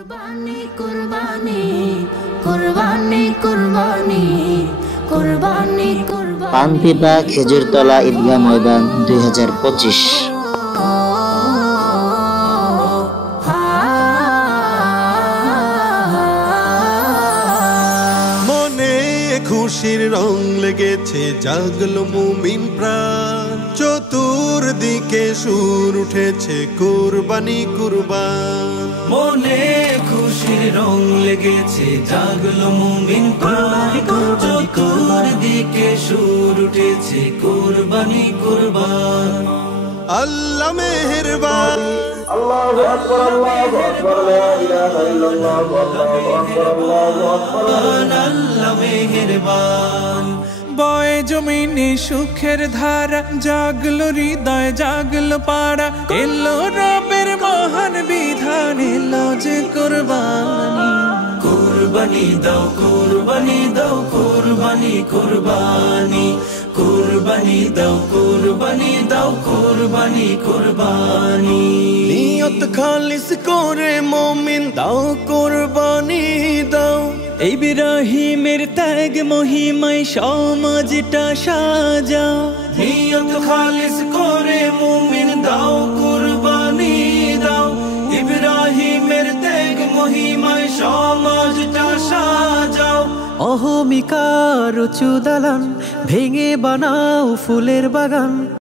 কুরবানি কুরবানি কুরবানি কুরবানি কুরবানি কুরবানি পান্থিপা খেজুরতলা ঈদগাহ ময়দান 2025। মনে খুশির রং লেগেছে, জাগলো মুমিন প্রাণ, চতুর্দিকে সুর উঠেছে কুরবানি কুরবান। মনে খুশির রং লেগেছে, জাগলো মুমিন প্রাণ, চতুর্দিকে সুর উঠেছে কুরবানি কুরবান। আল্লাহ মেহেরবান, আল্লাহু আকবার, আল্লাহু আকবার, লা ইলাহা ইল্লাল্লাহ, আল্লাহু আকবার, আল্লাহু আকবার। আল্লাহ মেহেরবান। বয়ে জমিনে সুখের ধারা, জাগলো হৃদয় জাগলো পাড়া, এলো রবের মহান বিধান, এলো যে কুরবানি। কুরবানি দাও কুরবানি দাও কুরবানি কুরবানি, কুরবানি দাও কুরবানি দাও কুরবানি কুরবানি। নিয়ত খালিস করে মুমিন দাও কুরবানি দাও। ইব্রাহিমের ত্যাগ মহিমায় সমাজটা সাজাও, নিয়ত খালিস করে মুমিন দাও কুরবানি দাও। ইব্রাহিমের ত্যাগ মহিমায় সমাজটা সাজাও। অহমিকার উঁচু দালান ভেঙে বানাও ফুলের বাগান।